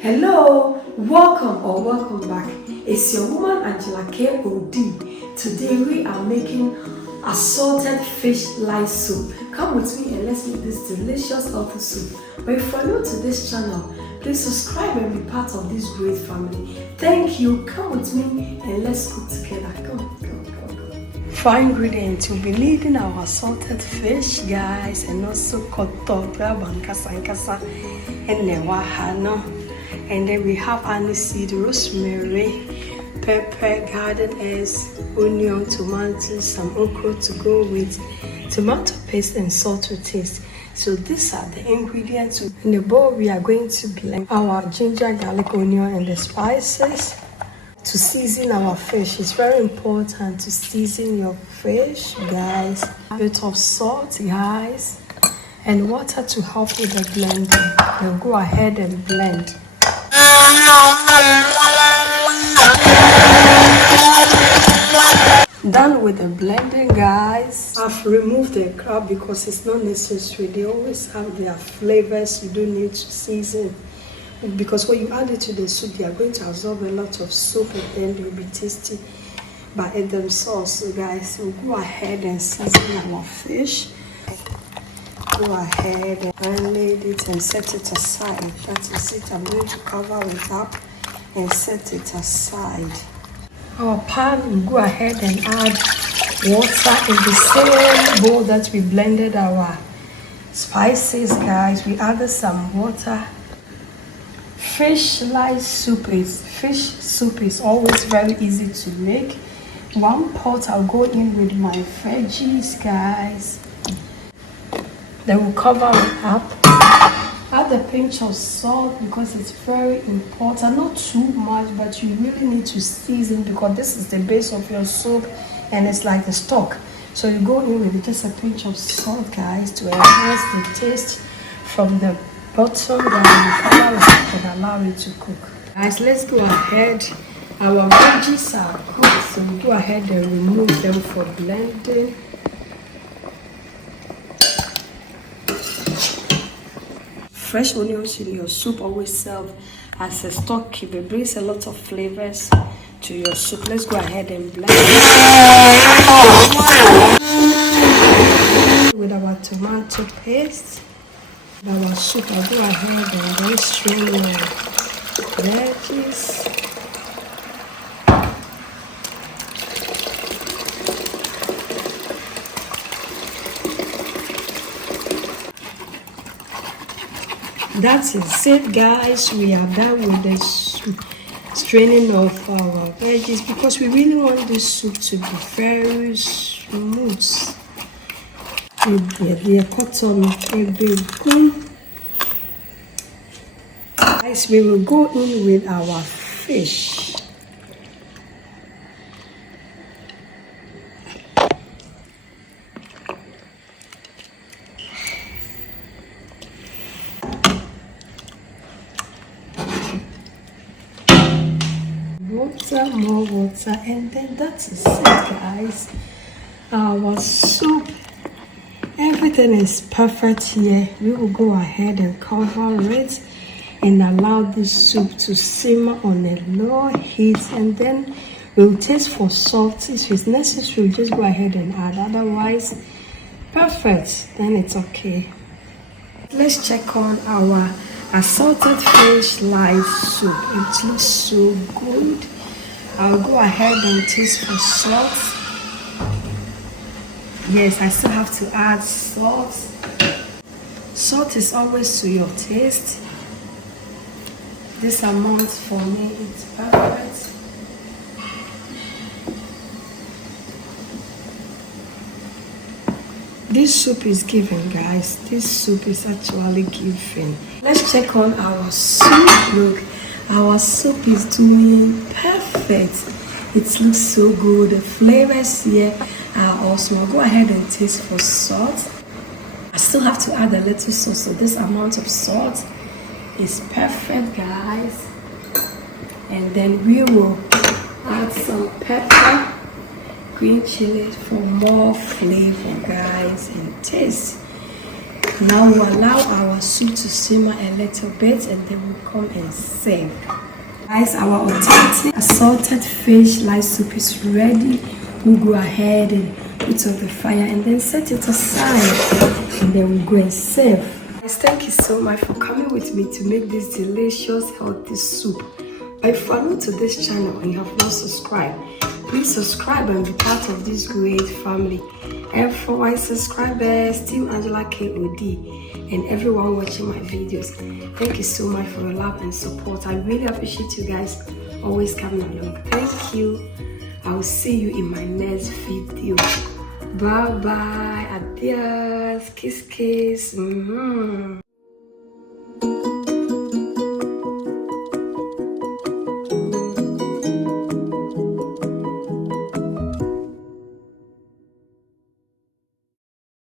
Hello, welcome back. It's your woman Angela K. O.D. Today we are making assorted fish light soup. Come with me and let's make this delicious healthy soup. But if you're new to this channel, please subscribe and be part of this great family. Thank you. Come with me and let's cook together. Go. For ingredients, we'll be needing our assorted fish, guys, and also koto, bankasa, and newahano. And then we have aniseed, rosemary, pepper, garden eggs, onion, tomatoes, some okra to go with, tomato paste and salt to taste. So these are the ingredients. In the bowl, we are going to blend our ginger, garlic, onion, and the spices. To season our fish, it's very important to season your fish, guys. A bit of salt, guys, and water to help with the blending. Then go ahead and blend. Done with the blending, guys. I've removed the crab because it's not necessary. They always have their flavors. You don't need to season, because when you add it to the soup, they are going to absorb a lot of soup and then they'll be tasty by it themselves. So guys, we'll go ahead and season our fish. Go ahead and marinate it and set it aside. That is it. I'm going to cover it up and set it aside. Our pan, we'll go ahead and add water in the same bowl that we blended our spices, guys. We added some water. Fish soup is always very easy to make. One pot, I'll go in with my veggies, guys. Then we'll cover it up. Add a pinch of salt because it's very important. Not too much, but you really need to season because this is the base of your soup and it's like the stock. So you go in with just a pinch of salt, guys, to enhance the taste from the bottom. Then you cover it and allow it to cook. Guys, let's go ahead. Our veggies are cooked, so we go ahead and remove them for blending. Fresh onions in your soup always serve as a stock keeper. It brings a lot of flavors to your soup. Let's go ahead and blend with our tomato paste. Our soup, I'll go ahead and then strain my veggies. That is it, guys. We are done with the straining of our veggies because we really want this soup to be very smooth. Guys, we will go in with our fish. More water, and then that is it, guys. Our soup, everything is perfect here. We will go ahead and cover it and allow this soup to simmer on a low heat, and then we'll taste for salt. If it's necessary, just go ahead and add. Otherwise, perfect, then it's okay. Let's check on our assorted fish light soup. It looks so good. I'll go ahead and taste for salt. Yes, I still have to add salt. Salt is always to your taste. This amount for me is perfect. This soup is given, guys. This soup is actually given. Let's check on our soup. Look, our soup is doing perfect. It looks so good. The flavors here are awesome. I'll go ahead and taste for salt. I still have to add a little salt, so this amount of salt is perfect, guys. And then we will add some pepper, green chili for more flavor, guys, and taste. Now we'll allow our soup to simmer a little bit and then we'll come and serve. Guys, our authentic assorted fish light soup is ready. We'll go ahead and put on the fire and then set it aside and then we'll go and serve. Guys, thank you so much for coming with me to make this delicious healthy soup. If you are new to this channel and you have not subscribed, please subscribe and be part of this great family. And for my subscribers, Team Angela KOD, and everyone watching my videos, thank you so much for your love and support. I really appreciate you guys always coming along. Thank you. I will see you in my next video. Bye bye. Adios. Kiss kiss.